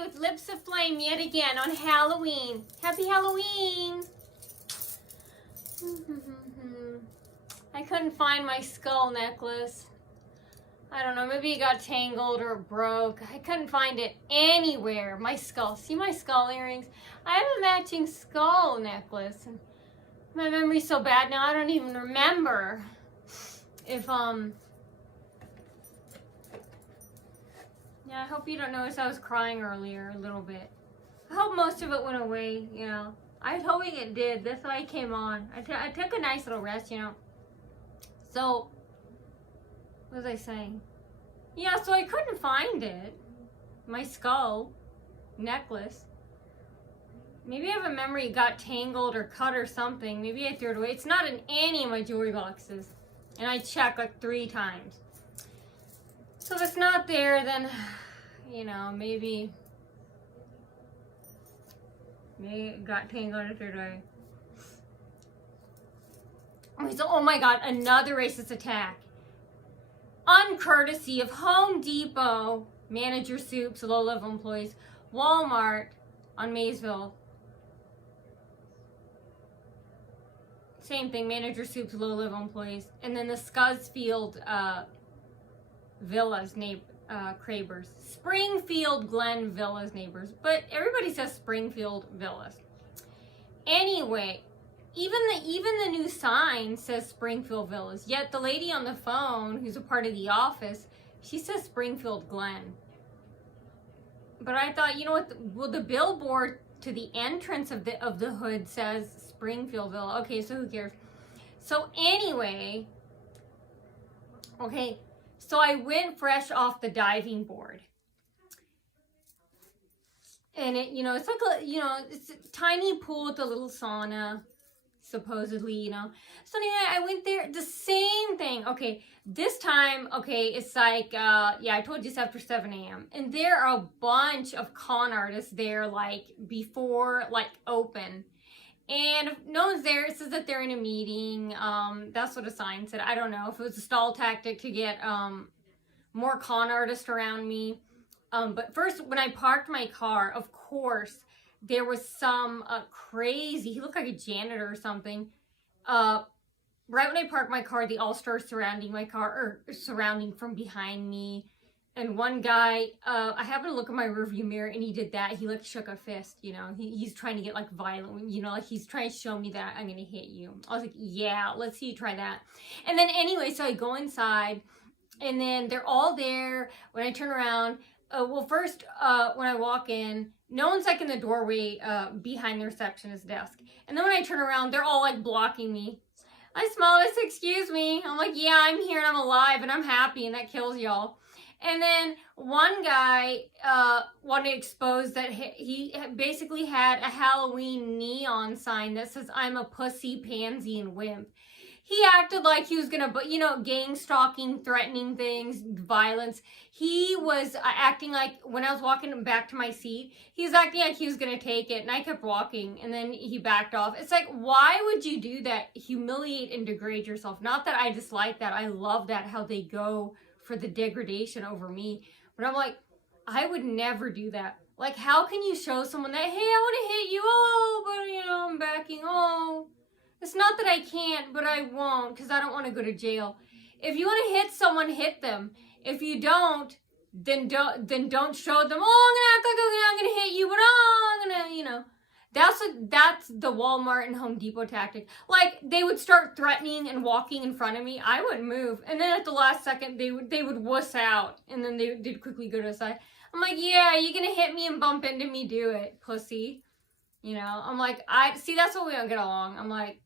with Lips of Flame yet again on Halloween. Happy Halloween! I couldn't find my skull necklace. I don't know, maybe it got tangled or broke. I couldn't find it anywhere. My skull. See my skull earrings? I have a matching skull necklace. My memory's so bad now I don't even remember if yeah, I hope you don't notice I was crying earlier a little bit. I hope most of it went away, you know. I was hoping it did. That's why I came on. I took a nice little rest, you know. So, what was I saying? Yeah, so I couldn't find it. My skull necklace. Maybe I have a memory it got tangled or cut or something. Maybe I threw it away. It's not in any of my jewelry boxes. And I checked like 3 times. So if it's not there, then, you know, maybe it got tangled and threw it away. Okay, so, oh my God, another racist attack. Uncourtesy of Home Depot, manager soups, low-level employees, Walmart on Maysville. Same thing, manager soups, low-level employees. And then the Scotsfield Villas Crabers. Springfield Glen Villas neighbors. But everybody says Springfield Villas. Anyway, even the new sign says Springfield Villas. Yet the lady on the phone, who's a part of the office, she says Springfield Glen. But I thought, you know what? Well, the billboard to the entrance of the hood says Springfield Villa. Okay, so who cares? So anyway, okay, so I went fresh off the diving board. And it, you know, it's like a, you know, it's a tiny pool with a little sauna, supposedly, you know. So anyway, I went there, the same thing. Okay, this time, okay, it's like, yeah, I told you it's after 7 a.m. And there are a bunch of con artists there, like, before, like, open. And if no one's there, it says that they're in a meeting. That's what a sign said. I don't know if it was a stall tactic to get more con artists around me. But first, when I parked my car, of course, there was some crazy, he looked like a janitor or something. Right when I parked my car, they all started surrounding my car, or surrounding from behind me. And one guy, I happened to look in my rearview mirror and he did that. He like shook a fist, you know. He's trying to get like violent, you know, like he's trying to show me that I'm going to hit you. I was like, yeah, let's see you try that. And then anyway, so I go inside and then they're all there. When I turn around, well, first, when I walk in, no one's like in the doorway behind the receptionist desk. And then when I turn around, they're all like blocking me. I smiled, I said, excuse me. I'm like, yeah, I'm here and I'm alive and I'm happy and that kills y'all. And then one guy wanted to expose that he basically had a Halloween neon sign that says, I'm a pussy, pansy, and wimp. He acted like he was gonna, you know, gang stalking, threatening things, violence. He was acting like, when I was walking back to my seat, he was acting like he was gonna take it, and I kept walking, and then he backed off. It's like, why would you do that? Humiliate and degrade yourself. Not that I dislike that. I love that, how they go for the degradation over me. But I'm like, I would never do that. Like, how can you show someone that, hey, I want to hit you, oh, but, you know, I'm backing, oh. It's not that I can't, but I won't, because I don't want to go to jail. If you want to hit someone, hit them. If you don't, then don't show them, oh, I'm going to act like I'm going to hit you, but oh, I'm going to, you know. That's the Walmart and Home Depot tactic. Like, they would start threatening and walking in front of me. I wouldn't move. And then at the last second, they would wuss out. And then they'd quickly go to the side. I'm like, yeah, you're going to hit me and bump into me, do it, pussy. You know, I'm like, see, that's why we don't get along. I'm like,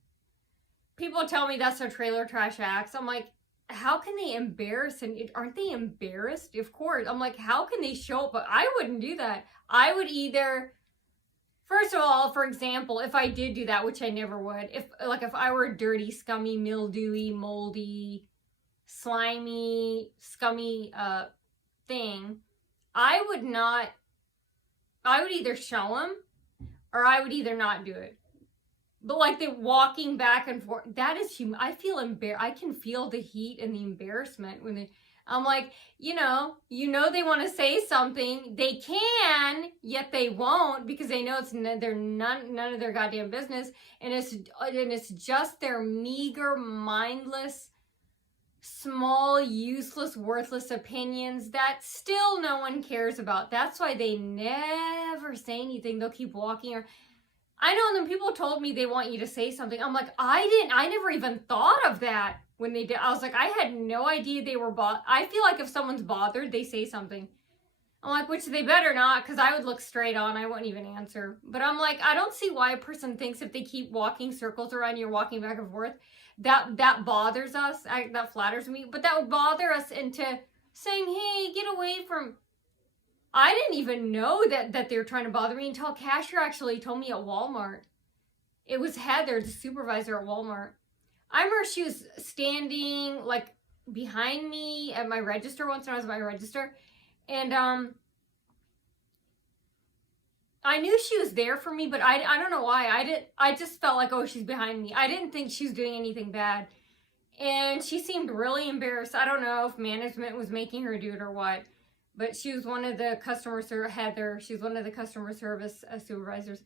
people tell me that's how trailer trash acts. I'm like, how can they embarrass? And aren't they embarrassed? Of course. I'm like, how can they show up? But I wouldn't do that. I would either... First of all, for example, if I did do that, which I never would, if I were a dirty, scummy, mildewy, moldy, slimy, scummy thing, I would either show them or I would either not do it. But like the walking back and forth, that is I feel embarrassed. I can feel the heat and the embarrassment when I'm like, they want to say something. They can, yet they won't because they know they're none of their goddamn business, and it's just their meager, mindless, small, useless, worthless opinions that still no one cares about. That's why they never say anything. They'll keep walking. Or I know them people told me they want you to say something. I'm like, I never even thought of that. When they did, I was like, I had no idea they were I feel like if someone's bothered, they say something. I'm like, which they better not, because I would look straight on. I wouldn't even answer. But I'm like, I don't see why a person thinks if they keep walking circles around you, walking back and forth, that bothers us. That flatters me. But that would bother us into saying, hey, get away from... I didn't even know that they were trying to bother me until a cashier actually told me at Walmart. It was Heather, the supervisor at Walmart. I remember she was standing like behind me at my register once when I was at my register. And I knew she was there for me, but I don't know why. I just felt like, oh, she's behind me. I didn't think she was doing anything bad. And she seemed really embarrassed. I don't know if management was making her do it or what. But she was one of the Heather, she was one of the customer service supervisors.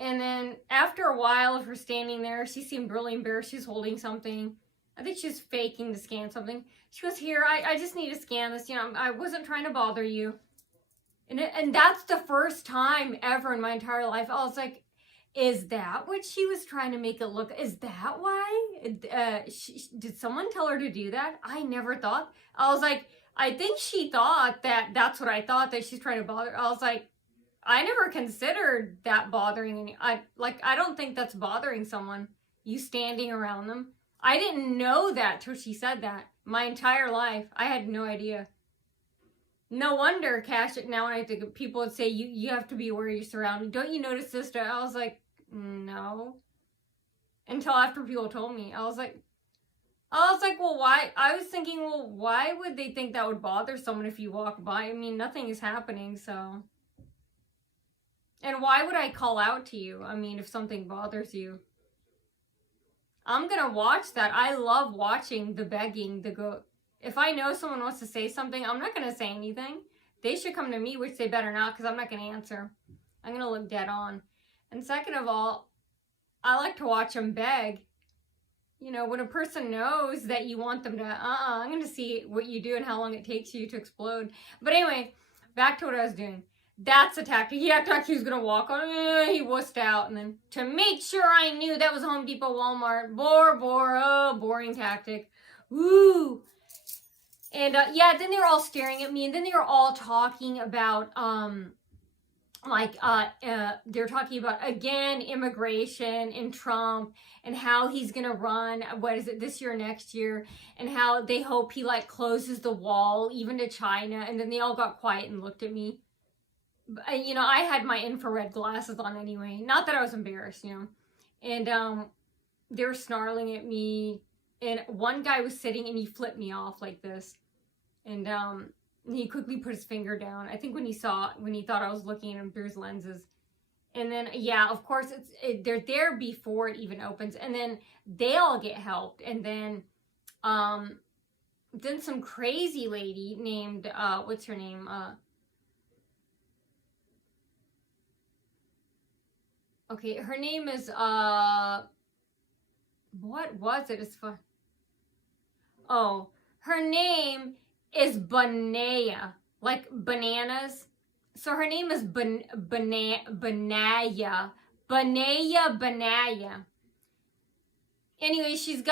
And then after a while of her standing there, she seemed really embarrassed. She was holding something. I think she was faking to scan something. She goes, here, I just need to scan this. I wasn't trying to bother you. And that's the first time ever in my entire life. I was like, is that what she was trying to make it look? Is that why? Did someone tell her to do that? I never thought. I was like, I think she thought that's what I thought, that she's trying to bother. I was like, I never considered that bothering any. I don't think that's bothering someone. You standing around them. I didn't know that till she said that. My entire life, I had no idea. No wonder now when I think of people would say you have to be aware of your surroundings. Don't you notice this? I was like, no. Until after people told me, I was like, well, why? I was thinking, well, why would they think that would bother someone if you walk by? I mean, nothing is happening, so. And why would I call out to you? I mean, if something bothers you. I'm going to watch that. I love watching the begging, if I know someone wants to say something, I'm not going to say anything. They should come to me, which they better not, because I'm not going to answer. I'm going to look dead on. And second of all, I like to watch them beg. When a person knows that you want them to, I'm going to see what you do and how long it takes you to explode. But anyway, back to what I was doing. That's a tactic. He acted like he was going to walk on. He wussed out. And then to make sure I knew that was Home Depot, Walmart. Boring tactic. Woo. And then they were all staring at me. And then they were all talking about, they're talking about, again, immigration and Trump and how he's going to run, this year or next year, and how they hope he, closes the wall, even to China. And then they all got quiet and looked at me. I had my infrared glasses on anyway. Not that I was embarrassed, And they were snarling at me. And one guy was sitting and he flipped me off like this. And he quickly put his finger down. I think when he thought I was looking at him through his lenses. And then, yeah, of course, they're there before it even opens. And then they all get helped. And then some crazy lady named, what's her name? Okay, her name is, what was it? It's fun. Oh, her name is Banaya, like bananas. So her name is Banaya. Anyway, she's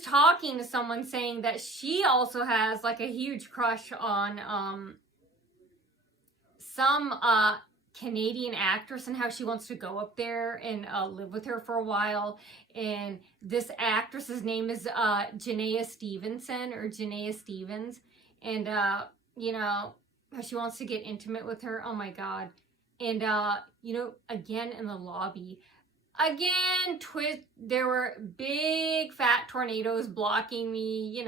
talking to someone saying that she also has a huge crush on some Canadian actress and how she wants to go up there and live with her for a while. And this actress's name is Janaea Stevens. And, how she wants to get intimate with her. Oh my God. And, again in the lobby. Again, there were big fat tornadoes blocking me,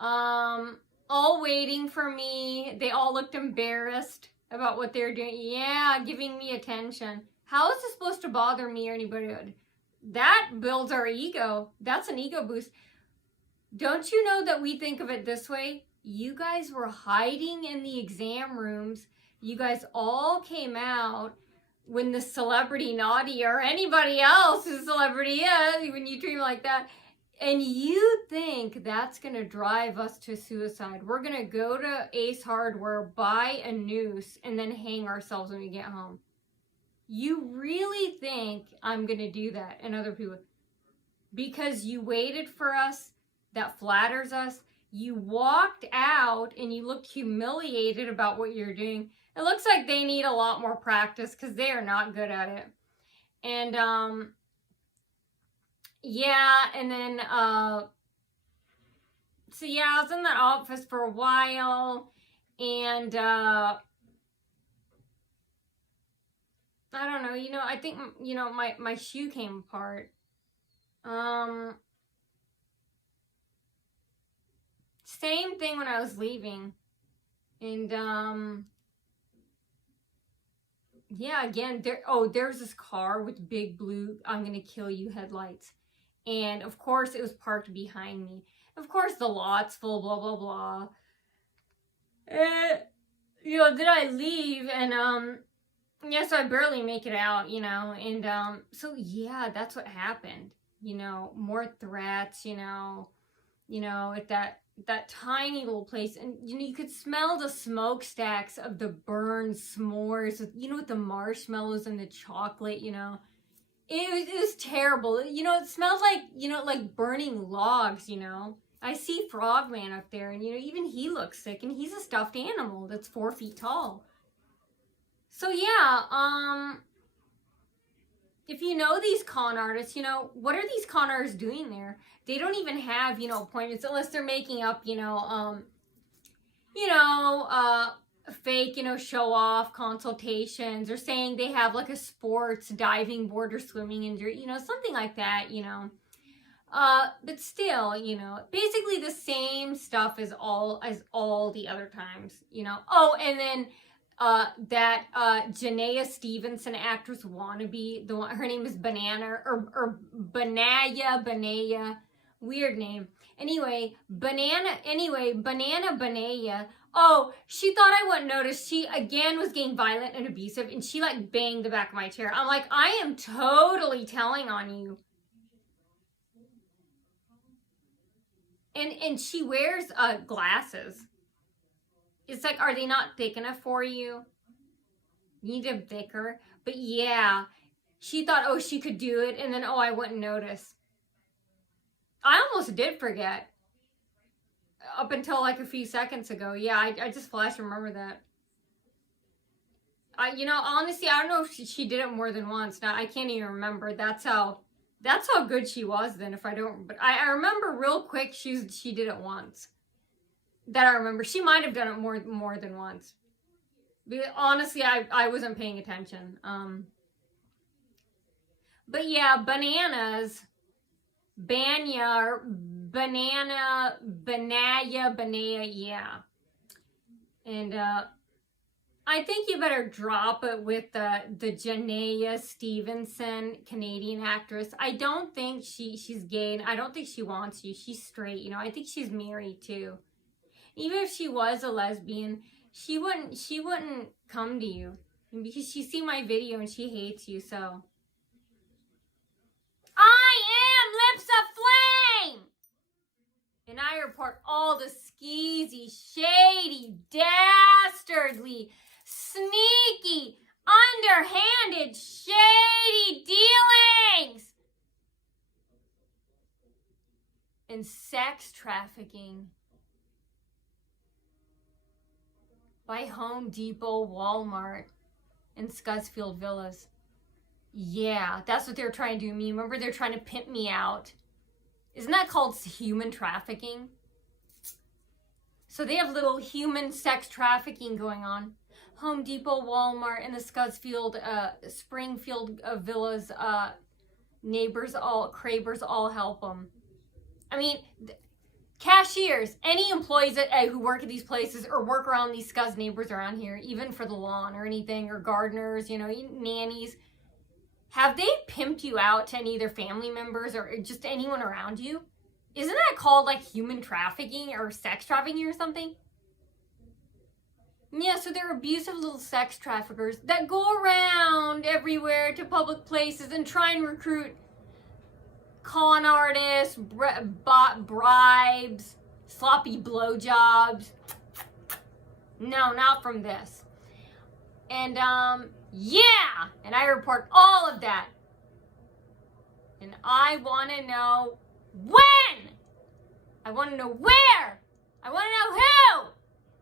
all waiting for me. They all looked embarrassed about what they're doing. Yeah, giving me attention. How is this supposed to bother me or anybody? That builds our ego. That's an ego boost. Don't you know that we think of it this way? You guys were hiding in the exam rooms. You guys all came out when the celebrity naughty or anybody else is celebrity is, when you dream like that. And you think that's going to drive us to suicide. We're going to go to Ace Hardware, buy a noose, and then hang ourselves when we get home. You really think I'm going to do that and other people? Because you waited for us, that flatters us. You walked out and you looked humiliated about what you're doing. It looks like they need a lot more practice because they are not good at it. And, yeah, and then, so yeah, I was in that office for a while, and, I don't know, you know, I think, you know, my shoe came apart. Same thing when I was leaving. And, yeah, again, there's this car with big blue, I'm gonna kill you headlights. And of course it was parked behind me. Of course the lot's full, blah, blah, blah. And, you know, then I leave and, yeah, so I barely make it out, you know, and, so yeah, that's what happened. You know, more threats, you know, at that tiny little place, and you know, you could smell the smokestacks of the burned s'mores with, you know, with the marshmallows and the chocolate, you know. It was terrible. You know, it smelled like, you know, like burning logs, you know. I see Frogman up there, and you know, even he looks sick, and he's a stuffed animal that's 4 feet tall. So yeah, if you know these con artists, you know, what are these con artists doing there? They don't even have, you know, appointments unless they're making up, fake, you know, show off consultations, or saying they have like a sports diving board or swimming injury, you know, something like that, you know. But still, you know, basically the same stuff as all the other times, you know. Oh, and then that Janaea Stevenson actress wannabe, the one, her name is Banana or Banaya, weird name. Anyway, Banana. Oh, she thought I wouldn't notice. She again was getting violent and abusive, and she like banged the back of my chair. I'm like, I am totally telling on you. And she wears glasses. It's like, are they not thick enough for you? You need them thicker. But yeah, she thought, oh, she could do it, and then, oh, I wouldn't notice. I almost did forget. Up until like a few seconds ago. Yeah, I just flash remember that. You know, honestly, I don't know if she did it more than once. Now, I can't even remember. That's how good she was then, if I don't. But I remember real quick she did it once. That I remember. She might have done it more than once. But honestly, I wasn't paying attention. But yeah, bananas. Banaya, yeah. And I think you better drop it with the Janaea Stevenson, Canadian actress. I don't think she's gay, and I don't think she wants you. She's straight, you know. I think she's married too. Even if she was a lesbian, she wouldn't come to you, because she see my video and she hates you. So I am Lips of Flame, and I report all the skeezy, shady, dastardly, sneaky, underhanded, shady dealings and sex trafficking by Home Depot, Walmart, and Scottsfield Villas. Yeah, that's what they're trying to do to me. Remember, they're trying to pimp me out. Isn't that called human trafficking? So they have little human sex trafficking going on. Home Depot, Walmart, and the Scottsfield, Springfield Villas neighbors, Cravers all help them. I mean, cashiers, any employees who work at these places or work around these scuzz neighbors around here, even for the lawn or anything, or gardeners, you know, nannies, have they pimped you out to any of their family members or just anyone around you? isn't that called like human trafficking or sex trafficking or something? Yeah, so they're abusive little sex traffickers that go around everywhere to public places and try and recruit con artists, bribes, sloppy blowjobs. No, not from this. And yeah, and I report all of that. And I want to know when. I want to know where. I want to know who.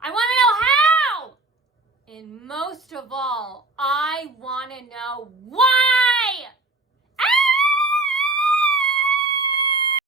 I want to know how. And most of all, I want to know why.